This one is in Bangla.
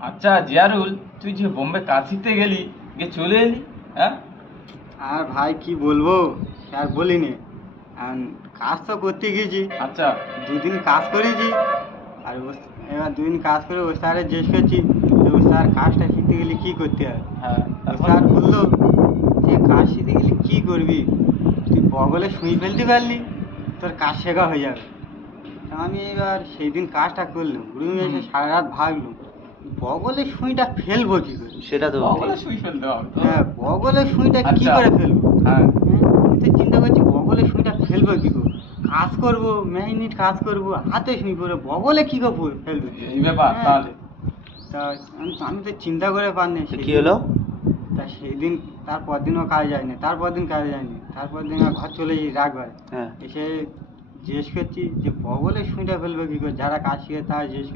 আচ্ছা জিয়ারুল, তুই যে বোম্বে কাজ শিখতে গেলি, গিয়ে চলে এলি, হ্যাঁ? আর ভাই কি বলবো, আর বলিনি। আর কাজ তো করতে গেছি, আচ্ছা। দুদিন কাজ করেছি। আর এবার দুদিন কাজ করে ও স্যারে জিজ্ঞেস করছি যে ও স্যার কাজটা শিখতে গেলে কী করতে হয়। হ্যাঁ, ও তারপর? স্যার বললো যে কাজ শিখতে গেলে কী করবি, তুই বগলে সুই ফেলতে পারলি তোর কাজ শেখা হয়ে যাবে। তা আমি এবার সেই দিন কাজটা করলাম, রুমে হুম। এসে সারা রাত ভাবলাম বগলে সুইটা ফেলবো কী করে। সেটা তো বগলে সুই ফেলতে হবে তো। হ্যাঁ, বগলে সুইটা কী আচ্ছা। করে ফেলবো। হ্যাঁ। আমি তো চিন্তা করছি বগলে সুইটা ফেলবো কী করে, কাজ করবো মিনিট কাজ করবো হাতে সুই পরে বগলে কী করে ফেলবো। এই ব্যাপার হ্যাঁ, তাহলে। তা আমি তো চিন্তা করে পারিনি তো কি হলো? তা সেই দিন তারপর দিনও কাজ যায়নি, তারপর দিন কাজে যায়নি, তারপর দিন আর ঘর চলে যাই রাখবার। হ্যাঁ। এসে জিজ্ঞেস করছি যে বগলে সুইটা ফেলবে কী করে, যারা কাজ শিখে তারা জিজ্ঞেস